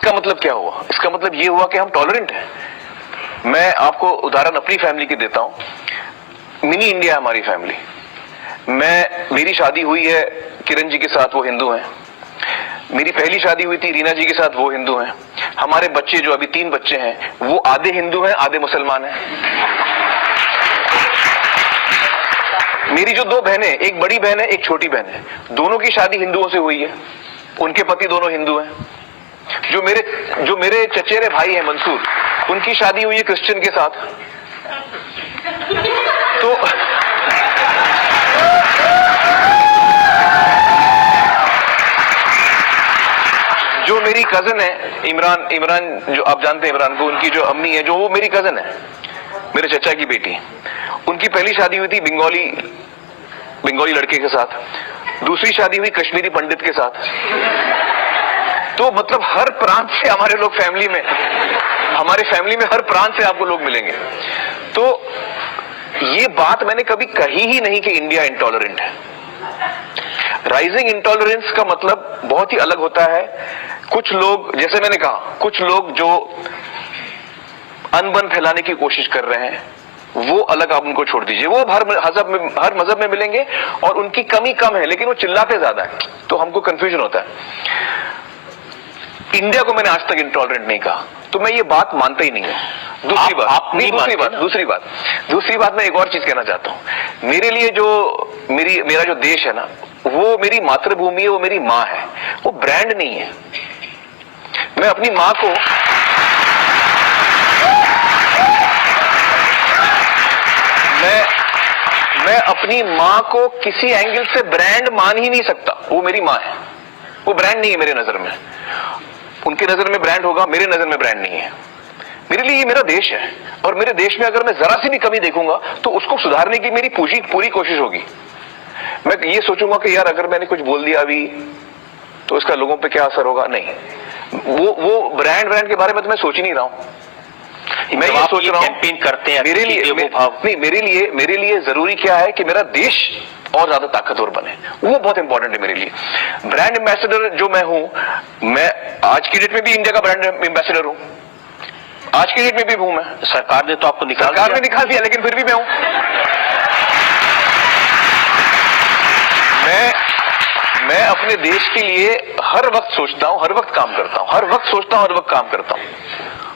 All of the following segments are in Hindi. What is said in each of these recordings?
इसका मतलब क्या हुआ? इसका मतलब ये हुआ कि हम टॉलरेंट हैं। मैं आपको उदाहरण अपनी फैमिली की देता हूं। मिनी इंडिया हमारी फैमिली। मेरी शादी हुई है किरण जी के साथ, वो हिंदू हैं। मेरी पहली शादी हुई थी रीना जी के साथ, वो हिंदू हैं। हमारे बच्चे जो अभी 3 बच्चे हैं वो आधे हिंदू हैं आधे मुसलमान हैं। मेरी जो 2 बहनें, एक बड़ी बहन है एक छोटी बहन है, दोनों की शादी हिंदुओं से हुई है, उनके पति दोनों हिंदू हैं। जो मेरे चचेरे भाई हैं मंसूर, उनकी शादी हुई है क्रिश्चियन के साथ। तो जो मेरी कजन है इमरान जो आप जानते हैं इमरान को, उनकी जो अम्मी है, जो वो मेरी कजन है, मेरे चचा की बेटी, उनकी पहली शादी हुई थी बंगाली लड़के के साथ। दूसरी शादी हुई कश्मीरी पंडित के साथ। तो मतलब हर प्रांत से हमारे लोग हमारे फैमिली में हर प्रांत से आपको लोग मिलेंगे। तो ये बात मैंने कभी कही ही नहीं कि इंडिया इंटॉलरेंट है। राइजिंग इंटॉलरेंस का मतलब बहुत ही अलग होता है। कुछ लोग, जैसे मैंने कहा, कुछ लोग जो अनबन फैलाने की कोशिश कर रहे हैं, वो अलग, आप उनको छोड़ दीजिए। वो हर मजहब में मिलेंगे और उनकी कमी कम है लेकिन वो चिल्लाते ज्यादा है, तो हमको कंफ्यूजन होता है। इंडिया को मैंने आज तक इंटॉलरेंट नहीं कहा, तो मैं ये बात मानता ही नहीं हूं। दूसरी बात मैं एक और चीज कहना चाहता हूं। मेरे लिए मेरा जो देश है ना, वो मेरी मातृभूमि है, वो मेरी माँ है, वो ब्रांड नहीं है। मैं अपनी माँ को मैं अपनी माँ को किसी एंगल से ब्रांड मान ही नहीं सकता। वो मेरी माँ है, वो ब्रांड नहीं है मेरे नजर में। उनकी नजर में ब्रांड होगा, मेरे नजर में ब्रांड नहीं है। मेरे लिए ये मेरा देश है और मेरे देश में अगर मैं जरा सी भी कमी देखूंगा तो उसको सुधारने की मेरी पूरी कोशिश होगी। मैं ये सोचूंगा कि यार अगर मैंने कुछ बोल दिया अभी तो इसका लोगों पे क्या असर होगा। नहीं, वो ब्रांड के बारे में तो मैं सोच ही नहीं रहा हूं। मैं ये सोच रहा हूं कैंपेन करते हैं मेरे लिए जरूरी क्या है कि मेरा देश और ज्यादा ताकतवर बने, वो बहुत इंपॉर्टेंट है मेरे लिए। ब्रांड एम्बेसडर जो मैं हूं, मैं आज की डेट में भी इंडिया का ब्रांड एम्बेसडर हूं, आज की डेट में भी हूं मैं। सरकार ने तो आपको निकाल दिया लेकिन फिर भी मैं हूं। मैं अपने देश के लिए हर वक्त सोचता हूं, हर वक्त काम करता हूं, हर वक्त काम करता हूं।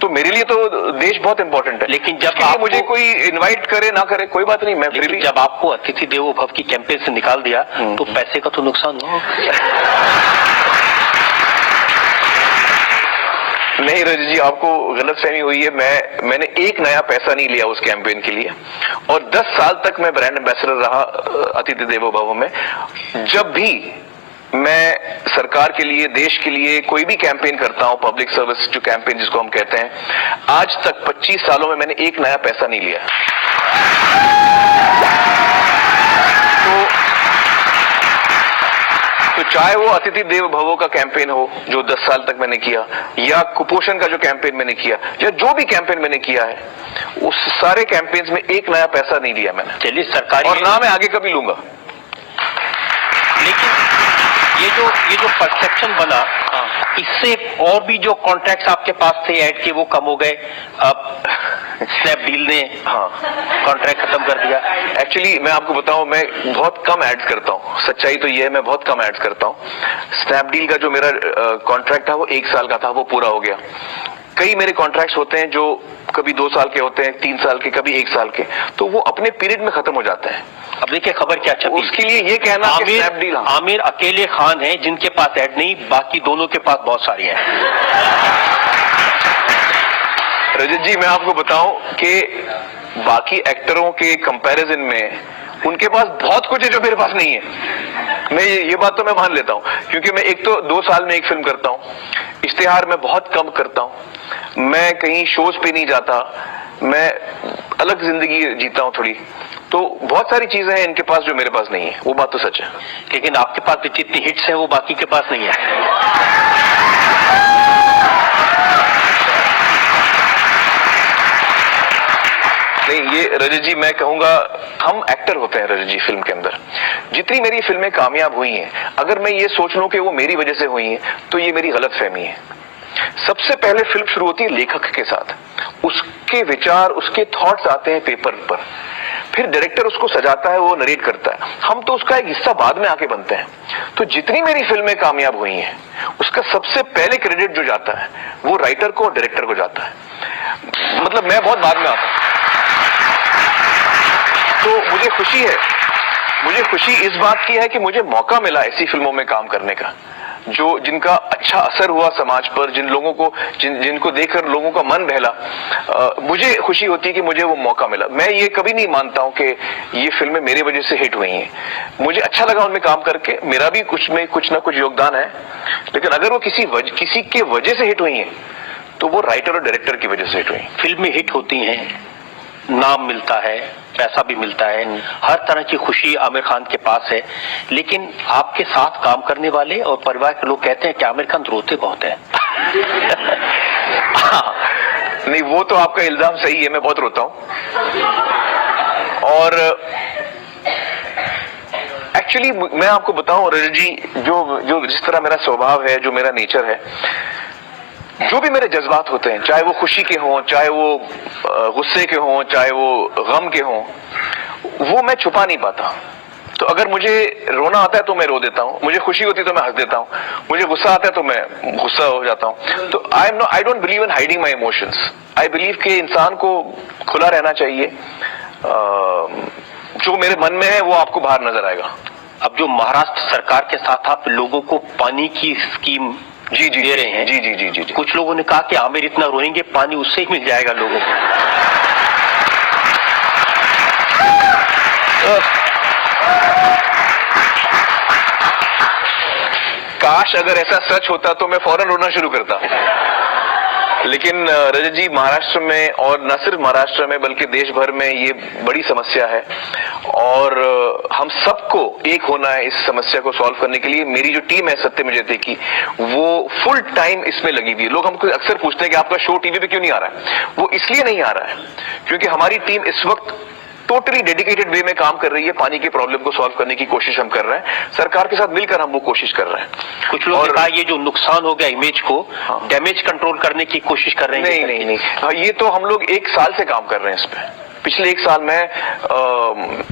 तो मेरे लिए तो देश बहुत इंपॉर्टेंट है। लेकिन जब मुझे कोई इनवाइट करे ना करे कोई बात नहीं, मैं फिर भी। जब आपको अतिथि देवो भव की कैंपेन से निकाल दिया तो पैसे का तो नुकसान हो। नहीं रजत जी, आपको गलतफहमी हुई है। मैंने एक नया पैसा नहीं लिया उस कैंपेन के लिए और 10 साल तक मैं ब्रांड एम्बेसडर रहा अतिथि देवो भव में। जब भी मैं सरकार के लिए, देश के लिए कोई भी कैंपेन करता हूं, पब्लिक सर्विस जो कैंपेन जिसको हम कहते हैं, आज तक 25 सालों में मैंने एक नया पैसा नहीं लिया। तो चाहे वो अतिथि देव भवो का कैंपेन हो जो 10 साल तक मैंने किया, या कुपोषण का जो कैंपेन मैंने किया, या जो भी कैंपेन मैंने किया है, उस सारे कैंपेन्स में एक नया पैसा नहीं लिया मैंने। चलिए सरकारी, और ना मैं आगे कभी लूंगा। लेकिन ये जो परसेप्शन बना, इससे और भी जो कॉन्ट्रैक्ट्स आपके पास थे ऐड के, वो कम हो गए। अब स्नैपडील ने कॉन्ट्रैक्ट खत्म कर दिया। एक्चुअली मैं आपको बताऊं, मैं बहुत कम एड्स करता हूं। सच्चाई तो ये है, मैं बहुत कम एड्स करता हूं। स्नैपडील का जो मेरा कॉन्ट्रैक्ट था वो 1 साल का था, वो पूरा हो गया। कई मेरे कॉन्ट्रैक्ट्स होते हैं जो कभी 2 साल के होते हैं, 3 साल के, कभी 1 साल के, तो वो अपने पीरियड में खत्म हो जाते हैं। अब देखिए खबर क्या छपी, उसके लिए ये कहना कि स्नैपडील, आमिर अकेले खान है जिनके पास ऐड नहीं, बाकी दोनों के पास बहुत सारी है। रजत जी मैं आपको बताऊं कि बाकी एक्टरों के कंपैरिजन में उनके पास बहुत कुछ है जो मेरे पास नहीं है। मैं ये बात तो मैं मान लेता हूं, क्योंकि मैं एक तो 2 साल में एक फिल्म करता हूं, इश्तिहार में बहुत कम करता हूं, मैं कहीं शोज पे नहीं जाता, मैं अलग जिंदगी जीता हूं थोड़ी। तो बहुत सारी चीजें हैं इनके पास जो मेरे पास नहीं है, वो बात तो सच है। लेकिन आपके पास भी जितनी हिट्स है वो बाकी के पास नहीं है। नहीं, ये रजत जी मैं कहूंगा, हम एक्टर होते हैं रजत जी फिल्म के अंदर। जितनी मेरी फिल्में कामयाब हुई हैं, अगर मैं ये सोच लूं कि वो मेरी वजह से हुई हैं, तो ये मेरी गलतफहमी है। सबसे पहले फिल्म शुरू होती है लेखक के साथ, उसके विचार, उसके थॉट्स आते हैं पेपर पर, फिर डायरेक्टर उसको सजाता है, वो नरेट करता है, हम तो उसका एक हिस्सा बाद में आके बनते हैं। तो जितनी मेरी फिल्में कामयाब हुई हैं उसका सबसे पहले क्रेडिट जो जाता है वो राइटर को और डायरेक्टर को जाता है, मतलब मैं बहुत बाद में आता हूं। तो मुझे खुशी इस बात की है कि मुझे मौका मिला ऐसी फिल्मों में काम करने का जिनका अच्छा असर हुआ समाज पर, जिन लोगों को जिनको देखकर लोगों का मन बहला। मुझे खुशी होती है कि मुझे वो मौका मिला। मैं ये कभी नहीं मानता हूं कि ये फिल्में मेरे वजह से हिट हुई हैं। मुझे अच्छा लगा उनमें काम करके, मेरा भी कुछ ना कुछ योगदान है, लेकिन अगर वो किसी के वजह से हिट हुई हैं तो वो राइटर और डायरेक्टर की वजह से हिट हुई। फिल्में हिट होती हैं, नाम मिलता है, पैसा भी मिलता है, हर तरह की खुशी आमिर खान के पास है, लेकिन आपके साथ काम करने वाले और परिवार के लोग कहते हैं कि आमिर खान रोते बहुत है। नहीं, वो तो आपका इल्जाम सही है, मैं बहुत रोता हूं। और एक्चुअली मैं आपको बताऊं रजत जी, जो जिस तरह मेरा स्वभाव है, जो मेरा नेचर है, जो भी मेरे जज्बात होते हैं, चाहे वो खुशी के हों, चाहे वो गुस्से के हों, चाहे वो गम के हों, वो मैं छुपा नहीं पाता। तो अगर मुझे रोना आता है तो मैं रो देता हूं, मुझे खुशी होती है तो मैं हंस देता हूं, मुझे गुस्सा आता है तो मैं गुस्सा हो जाता हूं। तो I don't believe in hiding my emotions. I believe कि इंसान को खुला रहना चाहिए, जो मेरे मन में है वो आपको बाहर नजर आएगा। अब जो महाराष्ट्र सरकार के साथ आप लोगों को पानी की स्कीम जी दे रहे हैं, जी। कुछ लोगों ने कहा कि आमिर इतना रोएंगे पानी उससे ही मिल जाएगा लोगों को। काश अगर ऐसा सच होता तो मैं फौरन रोना शुरू करता, लेकिन रजत जी, महाराष्ट्र में, और न सिर्फ महाराष्ट्र में बल्कि देश भर में ये बड़ी समस्या है और हम सबको एक होना है इस समस्या को सॉल्व करने के लिए। मेरी जो टीम है सत्यम जयते की, वो फुल टाइम इसमें लगी हुई है। लोग हमको अक्सर पूछते हैं कि आपका शो टीवी पे क्यों नहीं आ रहा है। वो इसलिए नहीं आ रहा है क्योंकि हमारी टीम इस वक्त टोटली डेडिकेटेड वे में काम कर रही है। पानी के प्रॉब्लम को सॉल्व करने की कोशिश हम कर रहे हैं, सरकार के साथ मिलकर हम वो कोशिश कर रहे हैं। कुछ लोग कहा ये जो नुकसान हो गया इमेज को, डैमेज कंट्रोल करने की कोशिश कर रहे हैं। नहीं, ये तो हम लोग 1 साल से काम कर रहे हैं इस पे। पिछले 1 साल में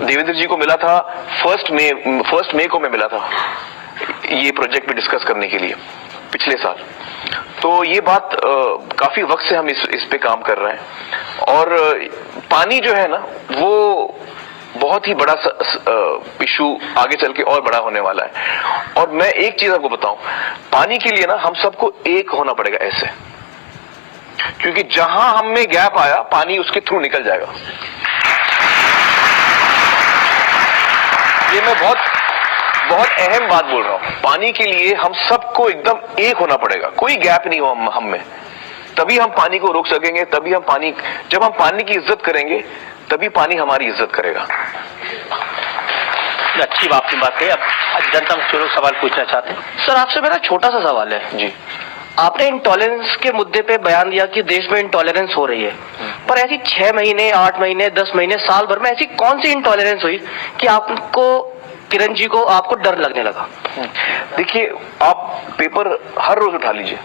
देवेंद्र जी को मिला था, फर्स्ट मई को मैं मिला था ये प्रोजेक्ट पे डिस्कस करने के लिए पिछले साल। तो ये बात काफी वक्त से हम इस पे काम कर रहे हैं और पानी जो है ना, वो बहुत ही बड़ा इशू आगे चल के और बड़ा होने वाला है। और मैं एक चीज आपको बताऊं, पानी के लिए ना हम सबको एक होना पड़ेगा ऐसे, क्योंकि जहां हम में गैप आया पानी उसके थ्रू निकल जाएगा। ये मैं बहुत अहम बात बोल रहा हूं। पानी के लिए हम सबको एकदम एक होना पड़ेगा, कोई गैप नहीं हो हम में, तभी हम पानी को रोक सकेंगे। जब हम पानी की इज्जत करेंगे तभी पानी हमारी इज्जत करेगा। अच्छी आपकी बात है। अब जनता से लोग सवाल पूछना चाहते हैं। सर, आपसे मेरा छोटा सा सवाल है जी। आपने इंटॉलरेंस के मुद्दे पे बयान दिया कि देश में इंटॉलरेंस हो रही है, पर ऐसी 6 महीने, 8 महीने, 10 महीने, साल भर में ऐसी कौन सी इंटॉलरेंस हुई कि आपको, किरण जी को, आपको डर लगने लगा? देखिए, आप पेपर हर रोज उठा लीजिए,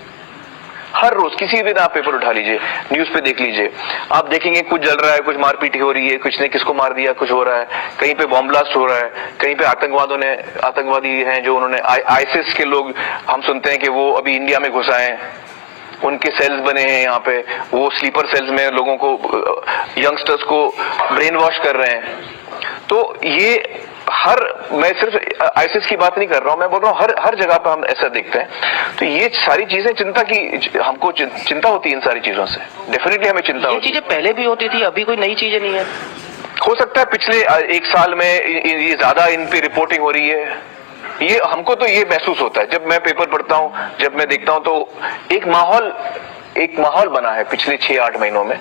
हर रोज किसी भी दिन आप पेपर उठा लीजिए, न्यूज पे देख लीजिए, आप देखेंगे कुछ जल रहा है, कुछ मारपीट हो रही है, कुछ ने किसको मार दिया, कुछ हो रहा है, कहीं पे बॉम्ब ब्लास्ट हो रहा है, कहीं पे आतंकवादी हैं जो उन्होंने आईएसआईएस के लोग, हम सुनते हैं कि वो अभी इंडिया में घुस आए हैं, उनके सेल्स बने हैं यहाँ पे, वो स्लीपर सेल्स में लोगों को, यंगस्टर्स को ब्रेन वॉश कर रहे हैं। तो ये मैं सिर्फ आईसिस की बात नहीं कर रहा हूं, मैं बोल रहा हूं हर जगह पे हम ऐसा देखते हैं। तो ये सारी चीजें हमको चिंता होती है इन सारी चीजों से, डेफिनेटली हमें चिंता होती है। ये चीजें पहले भी होती थी, अभी कोई नई चीजें नहीं है। हो सकता है पिछले 1 साल में ये ज्यादा इन पे रिपोर्टिंग हो रही है, ये हमको तो ये महसूस होता है जब मैं पेपर पढ़ता हूं, जब मैं देखता हूं, तो एक माहौल बना है पिछले 6-8 महीनों में।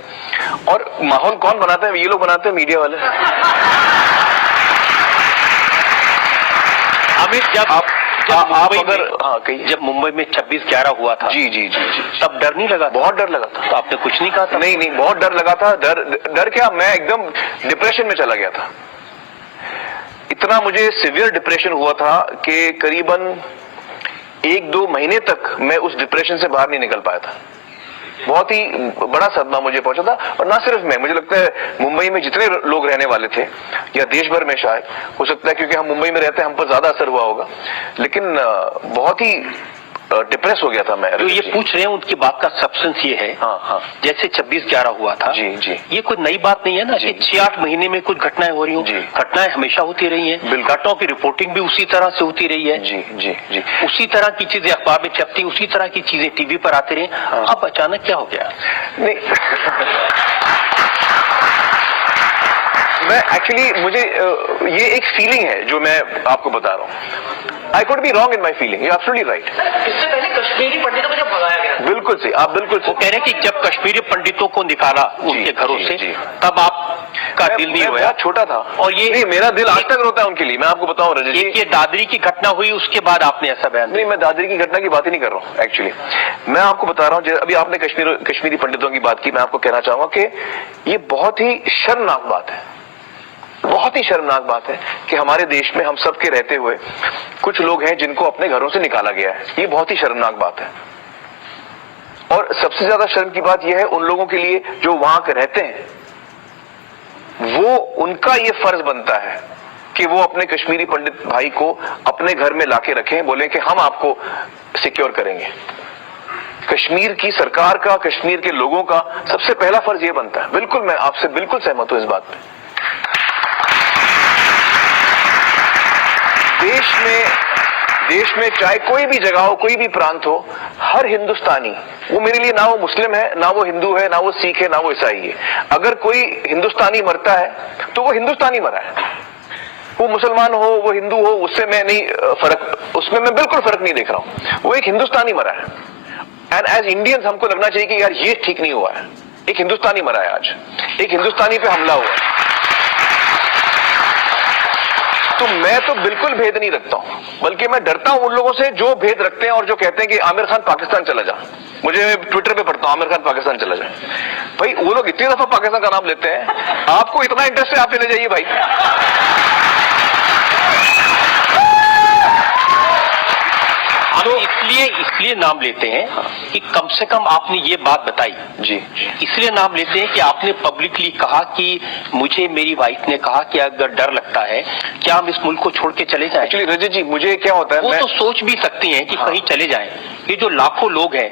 और माहौल कौन बनाता है? ये लोग बनाते हैं, मीडिया वाले। अमित, जब मुंबई में 26/11 हुआ था, जी, तब डर नहीं लगा? बहुत डर लगा था। तो आपने कुछ नहीं कहा था? नहीं, बहुत डर लगा था। डर क्या, मैं एकदम डिप्रेशन में चला गया था। इतना मुझे सिवियर डिप्रेशन हुआ था कि करीबन 1-2 महीने तक मैं उस डिप्रेशन से बाहर नहीं निकल पाया था। बहुत ही बड़ा सदमा मुझे पहुंचा था। और ना सिर्फ मैं, मुझे लगता है मुंबई में जितने लोग रहने वाले थे या देश भर में, शायद हो सकता है क्योंकि हम मुंबई में रहते हैं हम पर ज्यादा असर हुआ होगा, लेकिन बहुत ही डिप्रेस हो गया था मैं। जो ये पूछ रहे हैं उनकी बात का सब्सटेंस ये है, हाँ। जैसे 26/11 हुआ था, जी। ये कोई नई बात नहीं है ना कि 6-8 महीने में कुछ घटनाएं हो रही हो। घटनाएं हमेशा होती रही हैं, घटनाओं की रिपोर्टिंग भी उसी तरह से होती रही है। जी। उसी तरह की चीजें अखबार में छपती, उसी तरह की चीजें टीवी पर आती रही। अब अचानक क्या हो गया? नहीं मैं एक्चुअली, मुझे ये एक फीलिंग है जो मैं आपको बता रहा हूँ। I could be wrong in my feeling, you absolutely right. इससे पहले कश्मीरी पंडितों को जब भगाया गया, बिल्कुल सही, आप बिल्कुल वो कह रहे हैं कि जब कश्मीरी पंडितों को निकाला उनके घरों से, तब आपका दिल नहीं रोया? छोटा था और ये नहीं, मेरा दिल आज तक रोता है उनके लिए, मैं आपको बताऊं रजत जी। ये दादरी की घटना हुई उसके बाद आपने ऐसा बयान? नहीं, मैं दादरी की घटना की बात ही नहीं कर रहा हूँ एक्चुअली। मैं आपको बता रहा हूँ, अभी आपने कश्मीरी पंडितों की बात की, मैं आपको कहना चाहूंगा कि ये बहुत ही शर्मनाक बात है, बहुत ही शर्मनाक बात है कि हमारे देश में हम सब के रहते हुए कुछ लोग हैं जिनको अपने घरों से निकाला गया है। ये बहुत ही शर्मनाक बात है। और सबसे ज्यादा शर्म की बात यह है उन लोगों के लिए जो वहां के रहते हैं, वो उनका ये फर्ज बनता है कि वो अपने कश्मीरी पंडित भाई को अपने घर में लाके रखें, बोले कि हम आपको सिक्योर करेंगे। कश्मीर की सरकार का, कश्मीर के लोगों का सबसे पहला फर्ज ये बनता है। बिल्कुल, मैं आपसे बिल्कुल सहमत हूं इस बात पे। देश में चाहे कोई भी जगह हो, कोई भी प्रांत हो, हर हिंदुस्तानी, वो मेरे लिए ना वो मुस्लिम है, ना वो हिंदू है, ना वो सिख है, ना वो ईसाई है, अगर कोई हिंदुस्तानी मरता है तो वो हिंदुस्तानी मरा है। वो मुसलमान हो, वो हिंदू हो, उससे मैं नहीं फर्क, उसमें मैं बिल्कुल फर्क नहीं देख रहा हूं। वो एक हिंदुस्तानी मरा है। एंड एज इंडियंस हमको लगना चाहिए कि यार ये ठीक नहीं हुआ है, एक हिंदुस्तानी मरा है, आज एक हिंदुस्तानी पे हमला हुआ है। तो मैं तो बिल्कुल भेद नहीं रखता हूं, बल्कि मैं डरता हूं उन लोगों से जो भेद रखते हैं और जो कहते हैं कि आमिर खान पाकिस्तान चला जा। मुझे ट्विटर पे पढ़ता हूं आमिर खान पाकिस्तान चला जाए। भाई वो लोग इतनी दफा पाकिस्तान का नाम लेते हैं, आपको इतना इंटरेस्ट है, आप चले जाइए भाई। तो इसलिए नाम लेते हैं कि कम से कम आपने ये बात बताई। जी। इसलिए नाम लेते हैं कि आपने पब्लिकली कहा कि मुझे मेरी वाइफ ने कहा कि अगर डर लगता है क्या हम इस मुल्क को छोड़ के चले जाएं? एक्चुअली रजत जी, मुझे क्या होता है, वो तो सोच भी सकती हैं कि कहीं चले जाएं। ये जो लाखों लोग हैं,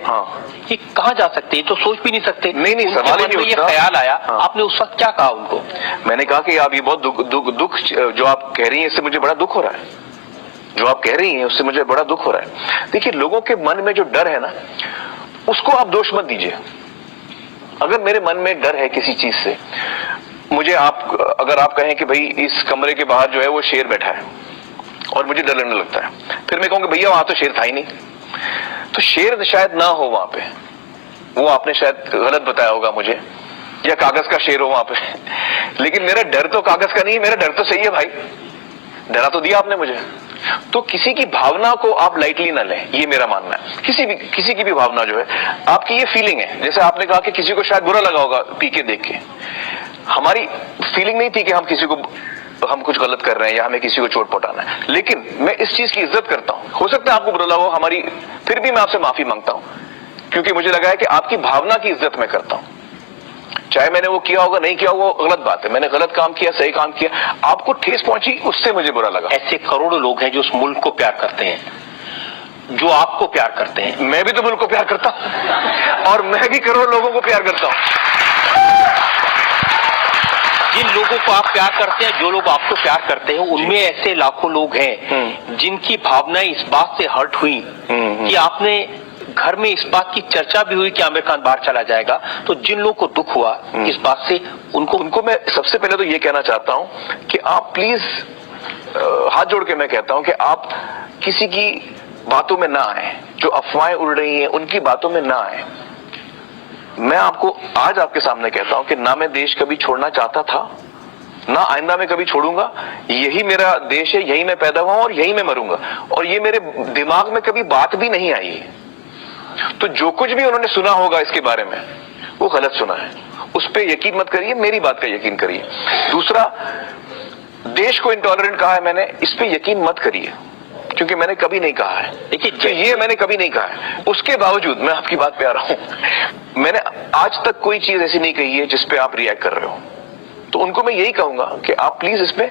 ये कहाँ जा सकते हैं? तो सोच भी नहीं सकते। नहीं, सवाल ही नहीं उठता। ये ख्याल आया, आपने उस वक्त क्या कहा उनको? मैंने कहा कि आप ये बहुत दुख जो आप कह रही हैं, इससे मुझे बड़ा दुख हो रहा है। जो आप कह रही हैं उससे मुझे बड़ा दुख हो रहा है। देखिए, लोगों के मन में जो डर है ना, उसको आप दोष मत दीजिए। अगर मेरे मन में डर है किसी चीज से, मुझे अगर आप कहें कि भाई इस कमरे के बाहर जो है वो शेर बैठा है और मुझे डर लगने लगता है, फिर मैं कहूंगा भैया वहां तो शेर था ही नहीं, तो शेर शायद ना हो वहां पे, वो आपने शायद गलत बताया होगा मुझे, या कागज का शेर हो वहां पे। लेकिन मेरा डर तो कागज का नहीं, मेरा डर तो सही है भाई, डरा तो दिया आपने मुझे। तो किसी की भावना को आप लाइटली ना लें, ये मेरा मानना है। किसी की भी भावना जो है, आपकी ये फीलिंग है, जैसे आपने कहा कि किसी को शायद बुरा लगा होगा पी के देख के, हमारी फीलिंग नहीं थी कि हम किसी को, हम कुछ गलत कर रहे हैं या हमें किसी को चोट पहुंचाना है। लेकिन मैं इस चीज की इज्जत करता हूं। हो सकता है आपको बुरा लगा हो, हमारी, फिर भी मैं आपसे माफी मांगता हूं, क्योंकि मुझे लगा है कि आपकी भावना की इज्जत मैं करता हूं। चाहे मैंने वो किया होगा, नहीं किया होगा, वो गलत बात है। मैंने गलत काम किया, सही काम किया, आपको ठेस पहुंची, उससे मुझे बुरा लगा। ऐसे करोड़ों लोग हैं जो उस मुल्क को प्यार करते हैं, जो आपको प्यार करते हैं। मैं भी तो मुल्क को प्यार करता हूं, और मैं भी करोड़ों लोगों को प्यार करता हूं। जिन लोगों को आप प्यार करते हैं, जो लोग आपको प्यार करते हैं, उनमें ऐसे लाखों लोग हैं जिनकी भावनाएं इस बात से हर्ट हुई कि आपने घर में इस बात की चर्चा भी हुई कि आमिर खान बाहर चला जाएगा, तो जिन लोगों को दुख हुआ इस बात से, उनको मैं सबसे पहले तो ये कहना चाहता हूं कि आप प्लीज, हाथ जोड़ के मैं कहता हूं कि आप किसी की बातों में ना आए, जो अफवाहें उड़ रही हैं उनकी बातों में ना आए। मैं आपको आज आपके सामने कहता हूं कि ना मैं देश कभी छोड़ना चाहता था, ना आइंदा में कभी छोड़ूंगा। यही मेरा देश है, यही मैं पैदा हुआ हूं और यही मैं मरूंगा, और ये मेरे दिमाग में कभी बात भी नहीं आई है। तो जो कुछ भी उन्होंने सुना होगा इसके बारे में, वो गलत सुना है, उस पर यकीन मत करिए, मेरी बात का यकीन करिए। दूसरा, देश को इंटॉलरेंट कहा है मैंने, इस पे यकीन मत करिए। क्योंकि मैंने कभी नहीं कहा है, देखिए ये मैंने कभी नहीं कहा है। उसके बावजूद मैं आपकी बात पे आ रहा हूं, मैंने आज तक कोई चीज ऐसी नहीं कही है जिस पे आप रिएक्ट कर रहे हो। तो उनको मैं यही कहूंगा कि आप प्लीज इसमें